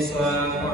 Abençoado. Uh,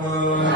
Amen.